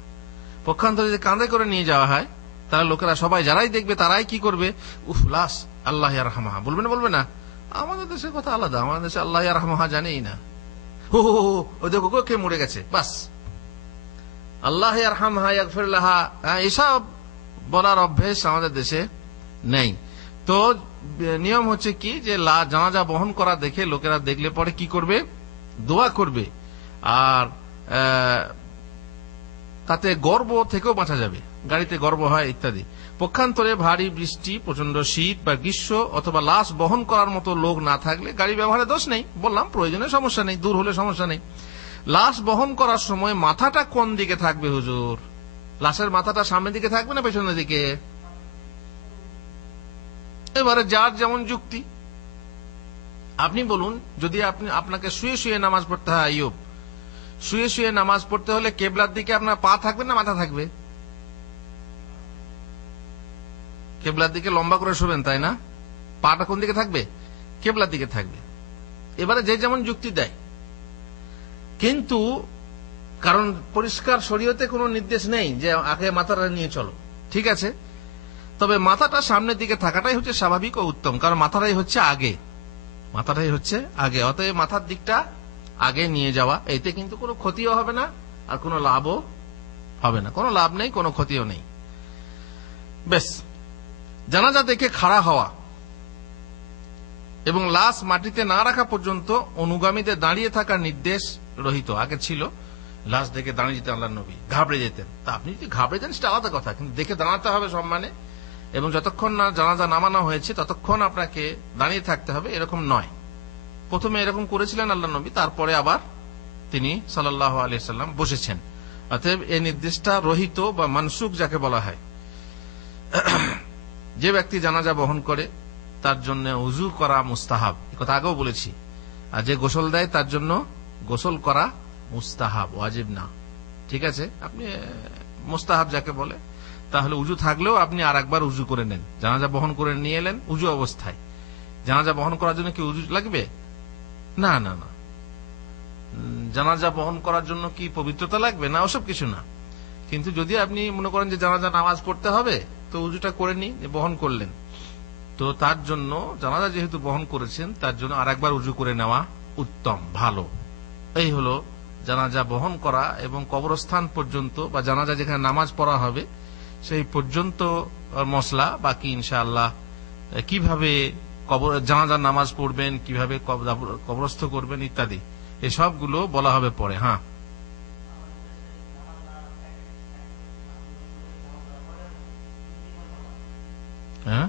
পক্ষান্তরে যদি কাঁধে করে নিয়ে যাওয়া হয়, তাহলে লোকেরা সবাই যারাই দেখবে তারাই কি করবে? উফ, লাশ, আল্লাহ ইয়ারহামহা। বলবে না? বলবে না? আমাদের দেশের কথা আলাদা, আমাদের দেশে আল্লাহ ইয়ারহামহা জানেই না। ওই দেখো কে মরে গেছে, বাস আল্লাহ ইয়ারহামহা ইয়াগফির লাহা, এসব বলার অভ্যেস আমাদের দেশে নেই। তো নিয়ম হচ্ছে কি, যে জানাজা বহন করা দেখে লোকেরা দেখলে পরে কি করবে? দোয়া করবে, আর তাতে গর্ব থেকেও বাঁচা যাবে। গাড়িতে গর্ব হয় ইত্যাদি। পক্ষান্তরে ভারী বৃষ্টি, প্রচন্ড শীত বা গ্রীষ্ম অথবা লাশ বহন করার মতো লোক না থাকলে গাড়ি ব্যবহারে দোষ নেই। বললাম প্রয়োজনে সমস্যা নেই, দূর হলে সমস্যা নেই। লাশ বহন করার সময় মাথাটা কোন দিকে থাকবে হুজুর? লাশের মাথাটা সামনের দিকে থাকবে না পেছনের দিকে? এবারে যার যেমন যুক্তি। আপনি বলুন, যদি আপনাকে শুয়ে শুয়ে নামাজ পড়তে হয়, আইয়ুব, শুয়ে শুয়ে নামাজ পড়তে হলে কেবলার দিকে আপনার পা থাকবে না মাথা থাকবে? কেবলার দিকে লম্বা করে শোবেন, তাই না? পাটা কোন দিকে থাকবে? কেবলার দিকে থাকবে। এবারে যে যেমন যুক্তি দেয়, কিন্তু কারণ পরিষ্কার শরীয়তে কোনো নির্দেশ নেই যে আগে মাথাটা নিয়ে চলো, ঠিক আছে, তবে মাথাটা সামনের দিকে থাকাটাই হচ্ছে স্বাভাবিক ও উত্তম, কারণ মাথাটাই হচ্ছে আগে, অতএব মাথার দিকটা আগে নিয়ে যাওয়া, এতে কিন্তু কোনো ক্ষতিও হবে না আর কোনো লাভও হবে না, কোনো লাভ নেই, কোনো ক্ষতিও নেই। বেশ, জানাজা দেখে খাড়া হওয়া এবং লাশ মাটিতে না রাখা পর্যন্ত অনুগামীদের দাঁড়িয়ে থাকার নির্দেশ রহিত। আগে ছিল লাশ দেখে দাঁড়িয়ে যেতেন আল্লাহর নবী, ঘাবড়ে যেতেন। তা আপনি যদি ঘাবড়ে যান সেটা আলাদা কথা, কিন্তু দেখে দাঁড়াতে হবে সম্মানে, এবং যতক্ষণ না জানাজা নামানো হয়েছে ততক্ষণ আপনাকে দাঁড়িয়ে থাকতে হবে, এরকম নয়। প্রথমে এরকম করেছিলেন আল্লাহর নবী, তারপরে আবার তিনি সাল্লাল্লাহু আলাইহি সাল্লাম বসেছেন। অতএব এই নির্দেশটা রহিত বা মানসুখ যাকে বলা হয়। যে ব্যক্তি জানাজা বহন করে তার জন্য উযু করা মুস্তাহাব, এই কথা আগেও বলেছি। আর যে গোসল দেয় তার জন্য গোসল করা মুস্তাহাব, ওয়াজিব না, ঠিক আছে। আপনি মুস্তাহাব যাকে বলে, তাহলে উযু থাকলেও আপনি আর একবার উযু করে নেন। জানাজা বহন করে নিয়ে এলেন উযু অবস্থায়, জানাজা বহন করার জন্য কি উযু লাগবে? না না না। জানাজা বহন করার জন্য কি পবিত্রতা লাগবে? না, ওসব কিছু না। কিন্তু যদি আপনি মনে করেন যে জানাজা নামাজ পড়তে হবে, তো উযুটা করে নি, বহন করলেন, তো তার জন্য জানাজা যেহেতু বহন করেছেন তার জন্য আর একবার উযু করে নেওয়া উত্তম, ভালো। এই হলো জানাজা বহন করা এবং কবরস্থান পর্যন্ত বা জানাজা যেখানে নামাজ পড়া হবে সেই পর্যন্ত মশলা। বাকি ইনশাআল্লাহ কিভাবে জানাজার নামাজ পড়বেন, কিভাবে কবরস্থ করবেন ইত্যাদি, এসবগুলো বলা হবে পরে। হ্যাঁ, হ্যাঁ,